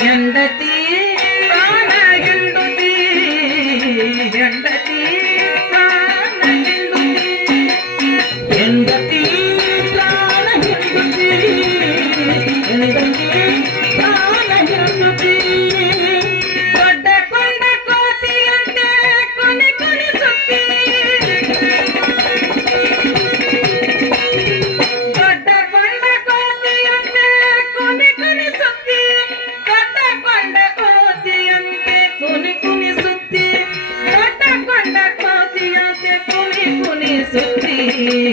ಹೆಂಡತಿ ಪ್ರಾಣ ಹೆಂಡತಿ ಹೆಂಡತಿ ಪ್ರಾಣ ಹೆಂಡತಿ ಹೆಂಡತಿ ಪ್ರಾಣ ಹೆಂಡತಿ ಹೆಂಡತಿ ಪ್ರಾಣ ಹೆಂಡತಿ ದೊಡ್ಡ ಕೊಂಡ ಕೋತಿಯಂತೆ ಕೊನೆ ಕೊನಿಸುತ್ತಿ ದೊಡ್ಡ ಕೊಂಡ ಕೋತಿಯಂತೆ ಕೊನೆ ಕೊನಿಸುತ್ತಿ ದೊಡ್ಡ ಕೊಂಡ ಕೋತಿಯಂತೆ ಕೊನೆ ಕುಣಿಸುತ್ತಿ ದೊಡ್ಡ ಕೊಂಡ ಕೋತಿಯಂತೆ ಕೊನೆ ಕುಣಿಸುತ್ತಿ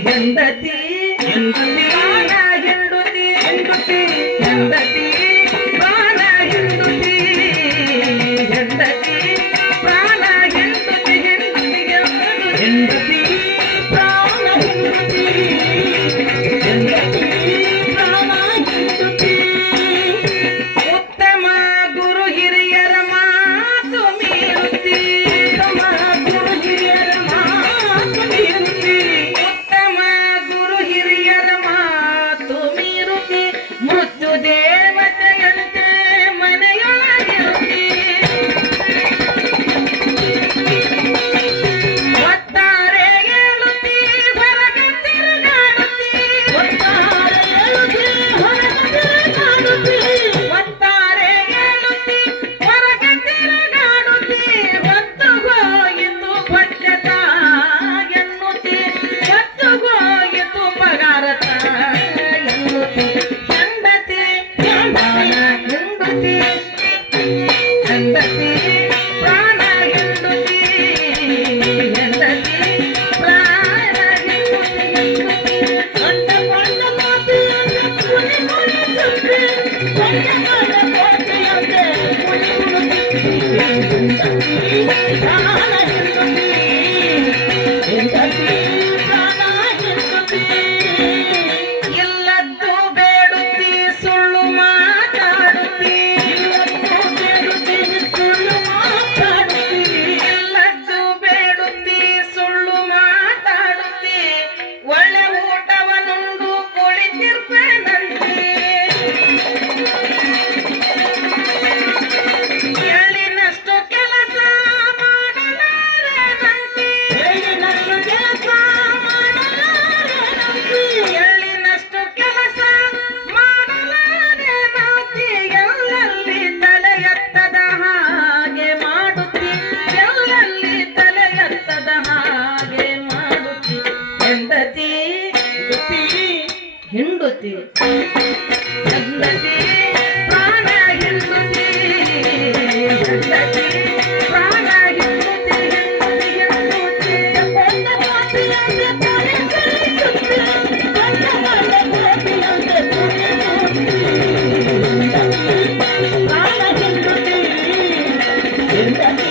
ಹೆಂಡತಿ ಹೆಂಡತಿ ಪ್ರಾಣ ಹೆಂಡತಿ ಹೆಂಡತಿ ಹೆಂಡತಿ ಪ್ರಾಣ ಹೆಂಡತಿ ಹೆಂಡತಿ ಪ್ರಾಣ ಹೆಂಡತಿ ಹೆಂಡತಿ ಹೆಂಡತಿ ಪ್ರಾಣ ಹೆಂಡತಿ ಹೆಂಡತಿ ಪ್ರಾಣ ಹೆಂಡತಿ ಉತ್ತಮ ಗುರು ಹಿರಿಯರ ಮಾತು ಮೀರುತ್ತಿ ಉತ್ತಮ ಗುರು ಹಿರಿಯರ ಮಾತು ಮೀರುತ್ತಿ ಉತ್ತಮ ಗುರು ಹಿರಿಯರ ಮಾತು ಮೀರುತ್ತಿ ಮೃತ್ಯು ದೇವತೆಯಂತೆ ಮನೆಯೊಳಗಿರುತ್ತಿ ಒತ್ತಾರೆ ಏಳುತ್ತಿ ಹೊರಗೆ ತಿರುಗಾಡುತ್ತಿ ಒತ್ತಾರೆ ಏಳುತ್ತಿ ಹೊರಗೆ ತಿರುಗಾಡುತ್ತಿ ಒತ್ತಾರೆ ಏಳುತ್ತಿ ಹೊರಗೆ ತಿರುಗಾಡುತ್ತಿ ಹೊತ್ತು ಹೋಯಿತು ಭದ್ರತ ಎನ್ನುತ್ತಿ ಹೊತ್ತು ಹೋಯಿತು ಪಗಾರತ ಎನ್ನುತ್ತಿ ಹೆಂಡತಿ ಪ್ರಾಣ ಹೆಂಡತಿ ಹೆಂಡತಿ ಪ್ರಾಣ ಹೆಂಡತಿ ಹೆಂಡತಿ ಪ್ರಾಣ ಹೆಂಡತಿ ಗಂಡ ಕೊಂಡ ಮಾತಿಯಂತೆ ಕುಣಿ ಕುಣಿಸುತ್ತಿ ಗಂಡ ಕೊಂಡ ಮಾತಿಯಂತೆ ಕುಣಿ ಕುಣಿಸುತ್ತಿ ಹೆಂಡತಿ ಪ್ರಾಣ ಹೆಂಡತಿ ಹೆಂಡತಿ ಪ್ರಾಣ ಹೆಂಡತಿ ಇಲ್ಲದ್ದು ಬೇಡುತ್ತಿ ಸುಳ್ಳು ಮಾತಾಡುತ್ತಿ ಇಲ್ಲದ್ದು ಬೇಡುತ್ತಿ ಸುಳ್ಳು ಮಾತಾಡುತ್ತಿ ಇಲ್ಲದ್ದು ಬೇಡುತ್ತಿ ಸುಳ್ಳು ಮಾತಾಡುತ್ತಿ ಒಳ್ಳೆ ಊಟವನ್ನುಂಡು ಕುಳಿತಿರ್ಪೇನಂತೆ ಎಳ್ಳಿನಷ್ಟು ಕೆಲಸ ಮಾಡಲಾರೆನಂತೆ ಎಳ್ಳಿನಷ್ಟು ಕೆಲಸ ಮಾಡಲಾರೆನಂತೆ ಎಳ್ಳಿನಷ್ಟು ಕೆಲಸ ಮಾಡಲಾರೆನಂತೆ ಎಲ್ಲಲ್ಲಿ ತಲೆ ಎತ್ತದ ಹಾಗೆ ಮಾಡುತ್ತಿ ಎಲ್ಲಲ್ಲಿ ತಲೆ ಎತ್ತದ ಹಾಗೆ ಮಾಡುತ್ತಿ ಹೆಂಡತಿ ಹೆಂಡತಿ ಹೆಂಡತಿ ಪ್ರಾಣ ಹೆಂಡತಿ ಹೆಂಡತಿ ಪ್ರಾಣ ಹೆಂಡತಿ ಹೆಂಡತಿ ಹೆಂಡತಿ ಕೊಂಡ ಕೋತಿಯಂತೆ ಕೊನೆ ಕುಣಿಸುತ್ತಿ ಕೊಂಡ ಕೋತಿಯಂತೆ ಕೊನೆ ಕುಣಿಸುತ್ತಿ ಹೆಂಡತಿ ಪ್ರಾಣ ಹೆಂಡತಿ ಹೆಂಡತಿ